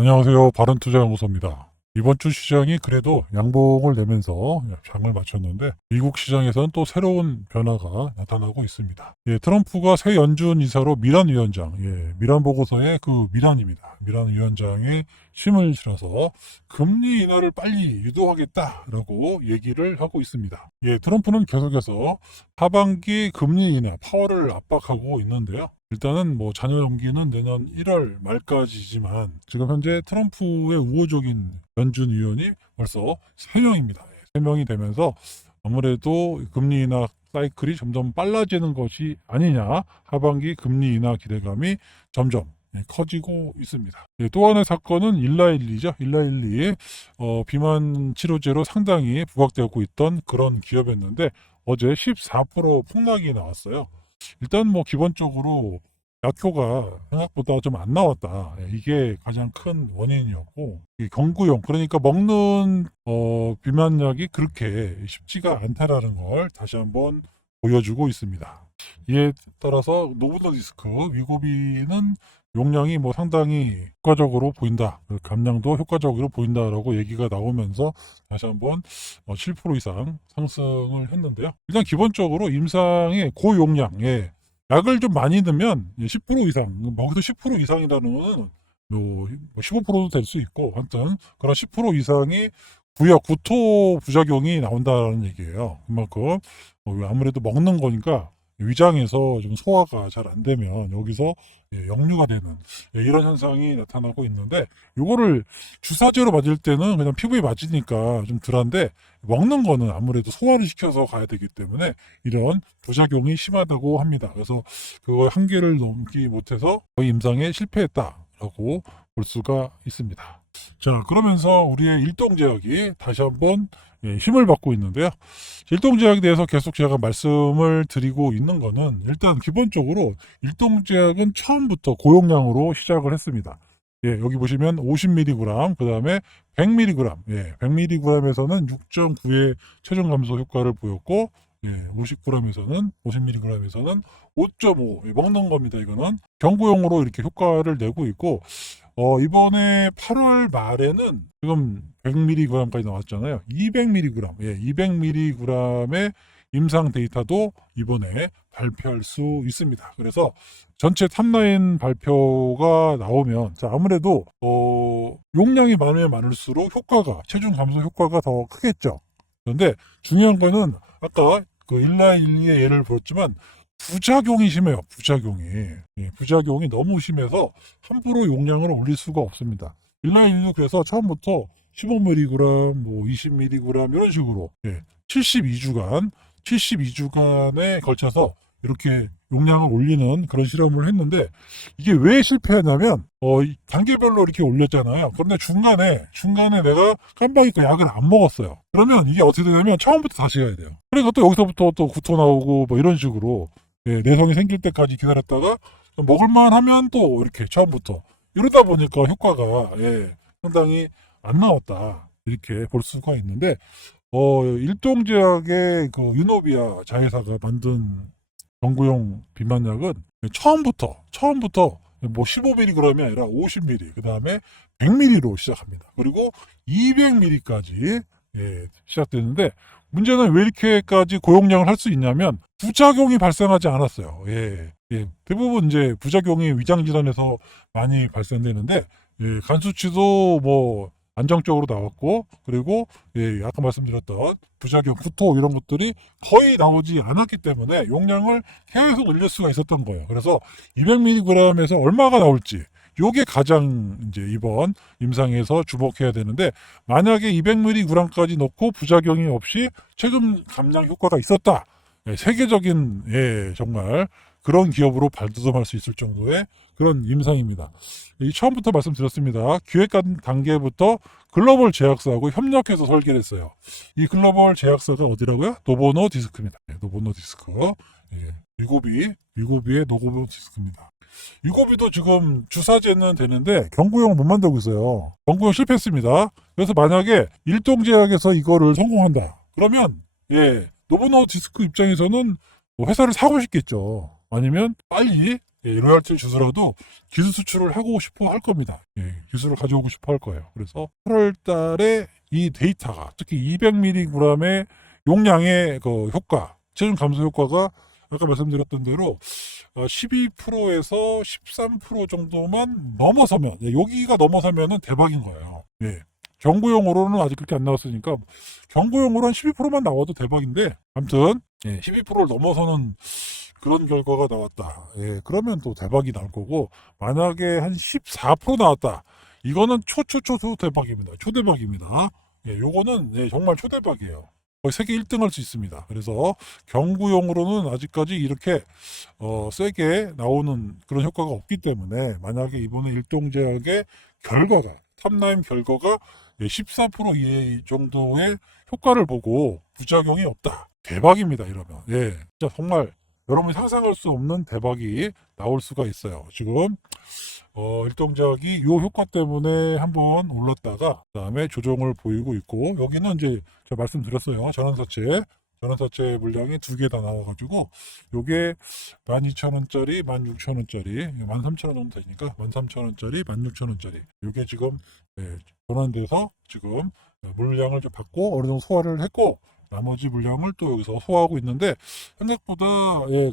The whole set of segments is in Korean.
안녕하세요. 바른투자연구소입니다. 이번 주 시장이 그래도 양봉을 내면서 장을 마쳤는데 미국 시장에서는 또 새로운 변화가 나타나고 있습니다. 트럼프가 새 연준 이사로 미란 위원장, 미란 보고서의 그 미란입니다. 미란 위원장의 힘을 실어서 금리 인하를 빨리 유도하겠다라고 얘기를 하고 있습니다. 트럼프는 계속해서 하반기 금리 인하 파월을 압박하고 있는데요. 일단은 뭐 잔여 연기는 내년 1월 말까지지만 지금 현재 트럼프의 우호적인 연준 위원이 벌써 3명입니다. 3명이 되면서 아무래도 금리 인하 사이클이 점점 빨라지는 것이 아니냐, 하반기 금리 인하 기대감이 점점 커지고 있습니다. 또 하나의 사건은 일라일리죠. 일라일리 비만 치료제로 상당히 부각되고 있던 그런 기업이었는데 어제 14% 폭락이 나왔어요. 일단 뭐 기본적으로 약효가 생각보다 좀 안 나왔다. 이게 가장 큰 원인이었고, 이 경구용, 그러니까 먹는 비만약이 그렇게 쉽지가 않다라는 걸 다시 한번 보여주고 있습니다. 이에 따라서 노브노디스크 위고비는 용량이 뭐 상당히 효과적으로 보인다. 감량도 효과적으로 보인다라고 얘기가 나오면서 다시 한번 7% 이상 상승을 했는데요. 일단 기본적으로 임상의 고용량에 약을 좀 많이 넣으면 10% 이상, 거기서 10% 이상이라는 건 15%도 될 수 있고, 하여튼 그런 10% 이상이 구토 부작용이 나온다는 얘기예요. 그만큼 아무래도 먹는 거니까 위장에서 좀 소화가 잘 안 되면 여기서 역류가 되는 이런 현상이 나타나고 있는데, 이거를 주사제로 맞을 때는 그냥 피부에 맞으니까 좀 덜한데, 먹는 거는 아무래도 소화를 시켜서 가야 되기 때문에 이런 부작용이 심하다고 합니다. 그래서 그거 한계를 넘기 못해서 거의 임상에 실패했다라고 볼 수가 있습니다. 자, 그러면서 우리의 일동제약이 다시 한번 힘을 받고 있는데요. 일동제약에 대해서 계속 제가 말씀을 드리고 있는 거는, 일단 기본적으로 일동제약은 처음부터 고용량으로 시작을 했습니다. 여기 보시면 50mg, 그 다음에 100mg, 100mg에서는 6.9의 체중 감소 효과를 보였고, 50g에서는 50mg에서는 5.5 먹는 겁니다. 이거는 경구용으로 이렇게 효과를 내고 있고, 이번에 8월 말에는 지금 100mg까지 나왔잖아요. 200mg, 200mg의 임상 데이터도 이번에 발표할 수 있습니다. 그래서 전체 탑라인 발표가 나오면, 자, 아무래도 용량이 많으면 많을수록 효과가, 체중 감소 효과가 더 크겠죠. 그런데 중요한 거는 아까 그 일라일리의 예를 들었지만 부작용이 심해요. 부작용이 너무 심해서 함부로 용량을 올릴 수가 없습니다. 일라일리도 그래서 처음부터 15mg, 뭐 20mg 이런 식으로 72주간에 걸쳐서 이렇게 용량을 올리는 그런 실험을 했는데, 이게 왜 실패하냐면 단계별로 이렇게 올렸잖아요. 그런데 중간에 내가 깜빡이고 약을 안 먹었어요. 그러면 이게 어떻게 되냐면 처음부터 다시 해야 돼요. 그러니까 또 여기서부터 또 구토 나오고 뭐 이런 식으로 내성이 생길 때까지 기다렸다가 먹을만 하면 또 이렇게 처음부터, 이러다 보니까 효과가 상당히 안 나왔다, 이렇게 볼 수가 있는데, 일동제약의 그 유노비아 자회사가 만든 경구용 비만약은 처음부터 뭐 15mg이 아니라 50mg, 그 다음에 100mg로 시작합니다. 그리고 200mg까지 시작되는데, 문제는 왜 이렇게까지 고용량을 할 수 있냐면 부작용이 발생하지 않았어요. 대부분 이제 부작용이 위장질환에서 많이 발생되는데, 간 수치도 뭐 안정적으로 나왔고, 그리고 아까 말씀드렸던 부작용, 구토 이런 것들이 거의 나오지 않았기 때문에 용량을 계속 올릴 수가 있었던 거예요. 그래서 200mg에서 얼마가 나올지, 요게 가장 이제 이번 임상에서 주목해야 되는데, 만약에 200mg까지 넣고 부작용이 없이 체중 감량 효과가 있었다, 세계적인 정말 그런 기업으로 발돋움할 수 있을 정도의 그런 임상입니다. 처음부터 말씀드렸습니다. 기획 단계부터 글로벌 제약사하고 협력해서 설계를 했어요. 이 글로벌 제약사가 어디라고요? 노보노디스크입니다. 노보노디스크. 위고비의 노보노디스크입니다. 위고비도 지금 주사제는 되는데 경구용 못 만들고 있어요. 경구용 실패했습니다. 그래서 만약에 일동제약에서 이거를 성공한다, 그러면 노보노디스크 입장에서는 뭐 회사를 사고 싶겠죠. 아니면 빨리 로열티를 주더라도 기술 수출을 하고 싶어 할 겁니다. 기술을 가져오고 싶어 할 거예요. 그래서 8월 달에 이 데이터가 특히 200mg의 용량의 그 효과, 체중 감소 효과가 아까 말씀드렸던 대로 12%에서 13% 정도만 넘어서면, 여기가 넘어서면은 대박인 거예요. 경구용으로는 아직 그렇게 안 나왔으니까 경구용으로 한 12%만 나와도 대박인데, 아무튼 12%를 넘어서는 그런 결과가 나왔다. 그러면 또 대박이 날 거고, 만약에 한 14% 나왔다. 이거는 초대박입니다. 초대박입니다. 요거는 정말 초대박이에요. 거의 세계 1등 할 수 있습니다. 그래서 경구용으로는 아직까지 이렇게 세게 나오는 그런 효과가 없기 때문에, 만약에 이번에 일동제약의 결과가, 탑라인 결과가 14% 이하 정도의 효과를 보고 부작용이 없다. 대박입니다. 이러면. 진짜 정말 여러분이 상상할 수 없는 대박이 나올 수가 있어요. 지금 일동작이 이 효과 때문에 한번 올랐다가 그다음에 조정을 보이고 있고, 여기는 이제 제가 말씀드렸어요. 전환사채 물량이 두 개 다 나와가지고 요게 12,000원짜리, 16,000원짜리, 13,000원 정도 되니까 13,000원짜리, 16,000원짜리 요게 지금 전환돼서 지금 물량을 좀 받고 어느 정도 소화를 했고, 나머지 물량을 또 여기서 소화하고 있는데, 생각보다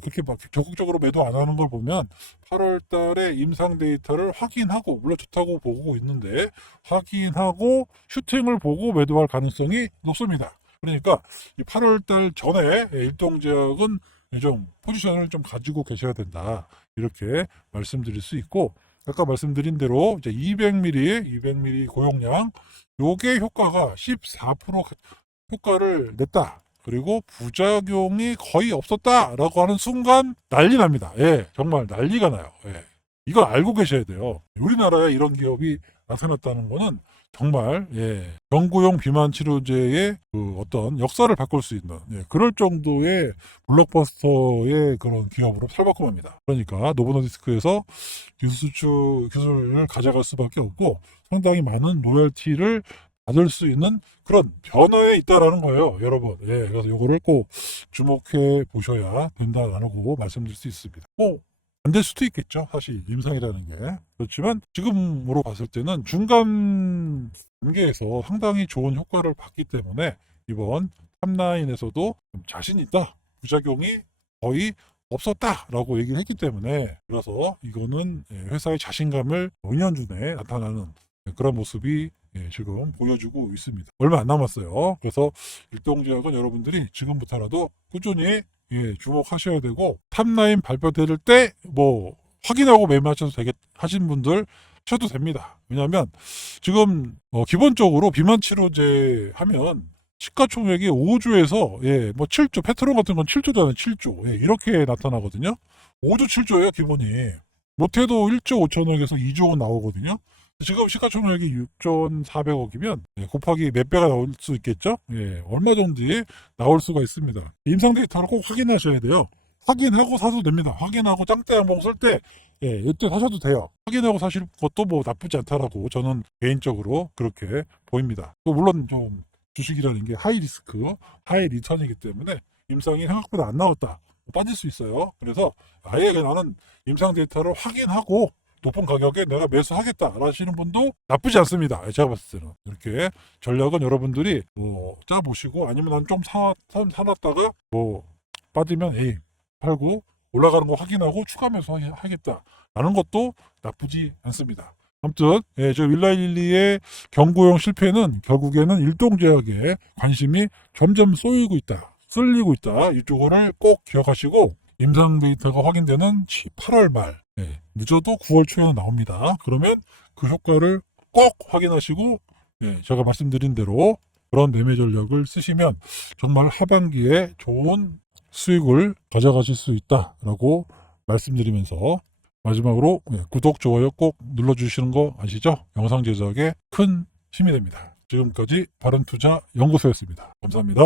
그렇게 막 적극적으로 매도 안 하는 걸 보면 8월 달에 임상 데이터를 확인하고, 물론 좋다고 보고 있는데 확인하고 슈팅을 보고 매도할 가능성이 높습니다. 그러니까 이 8월 달 전에 일동제약은 좀 포지션을 좀 가지고 계셔야 된다, 이렇게 말씀드릴 수 있고, 아까 말씀드린 대로 이제 200ml 고용량 요게 효과가 14% 효과를 냈다. 그리고 부작용이 거의 없었다라고 하는 순간 난리 납니다. 정말 난리가 나요. 이걸 알고 계셔야 돼요. 우리나라에 이런 기업이 나타났다는 거는 정말 경구용 비만 치료제의 그 어떤 역사를 바꿀 수 있는 그럴 정도의 블록버스터의 그런 기업으로 살바꿈합니다. 그러니까 노보노디스크에서 기술을 가져갈 수밖에 없고, 상당히 많은 로열티를 받을 수 있는 그런 변화에 있다라는 거예요, 여러분. 그래서 요거를 꼭 주목해 보셔야 된다라고 말씀드릴 수 있습니다. 안 될 수도 있겠죠, 사실 임상이라는 게. 그렇지만 지금으로 봤을 때는 중간 단계에서 상당히 좋은 효과를 봤기 때문에 이번 탑라인에서도 자신 있다, 부작용이 거의 없었다라고 얘기를 했기 때문에, 그래서 이거는 회사의 자신감을 은연중에 나타나는 그런 모습이 지금 보여주고 있습니다. 얼마 안 남았어요. 그래서 일동제약은 여러분들이 지금부터라도 꾸준히 주목하셔야 되고, 탑라인 발표될 때 뭐 확인하고 매매하셔도 하신 분들 하셔도 됩니다. 왜냐하면 지금 기본적으로 비만 치료제 하면 시가총액이 5조에서 뭐 7조, 페트론 같은 건 7조잖아요. 7조 이렇게 나타나거든요. 5조 7조예요 기본이. 못해도 1조 5천억에서 2조 원 나오거든요. 지금 시가총액이 6,400억이면 곱하기 몇 배가 나올 수 있겠죠? 얼마 정도 나올 수가 있습니다. 임상 데이터를 꼭 확인하셔야 돼요. 확인하고 사도 됩니다. 확인하고 짱대 항공 쓸 때 이때 사셔도 돼요. 확인하고 사실 것도 뭐 나쁘지 않다라고 저는 개인적으로 그렇게 보입니다. 물론 좀 주식이라는 게 하이 리스크, 하이 리턴이기 때문에 임상이 생각보다 안 나왔다, 빠질 수 있어요. 그래서 아예 나는 임상 데이터를 확인하고 높은 가격에 내가 매수하겠다 하시는 분도 나쁘지 않습니다. 제가 봤을 때는 이렇게 전략은 여러분들이 짜보시고, 아니면 난 좀 사놨다가 빠지면 팔고 올라가는 거 확인하고 추가 매수하겠다 라는 것도 나쁘지 않습니다. 아무튼 저 윌라일리의 경고용 실패는 결국에는 일동제약에 관심이 점점 쏠리고 있다. 이쪽을 꼭 기억하시고, 임상 데이터가 확인되는 8월 말, 늦어도 9월 초에는 나옵니다. 그러면 그 효과를 꼭 확인하시고, 제가 말씀드린 대로 그런 매매 전략을 쓰시면 정말 하반기에 좋은 수익을 가져가실 수 있다라고 말씀드리면서, 마지막으로 구독, 좋아요 꼭 눌러주시는 거 아시죠? 영상 제작에 큰 힘이 됩니다. 지금까지 바른투자 연구소였습니다. 감사합니다.